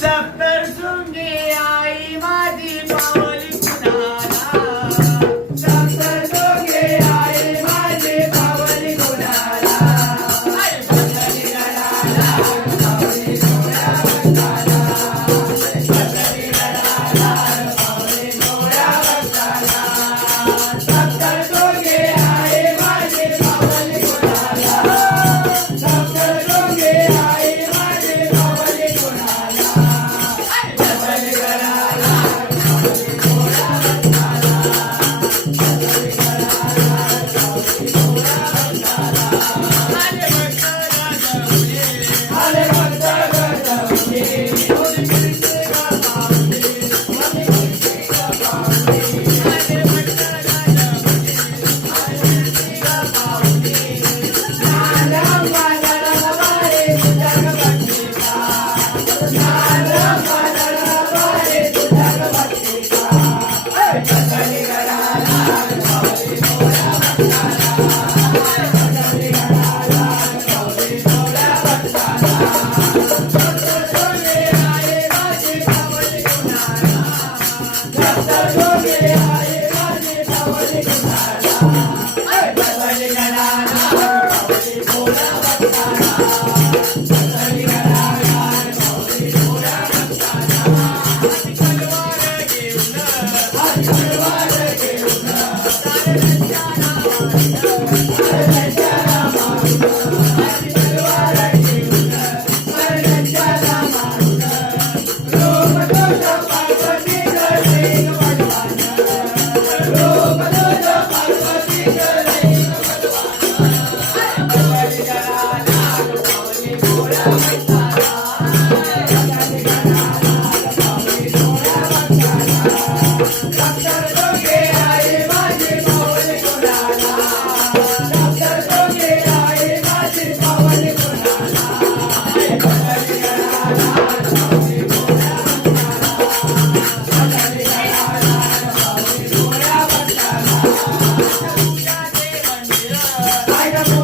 Seven. Oh,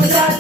got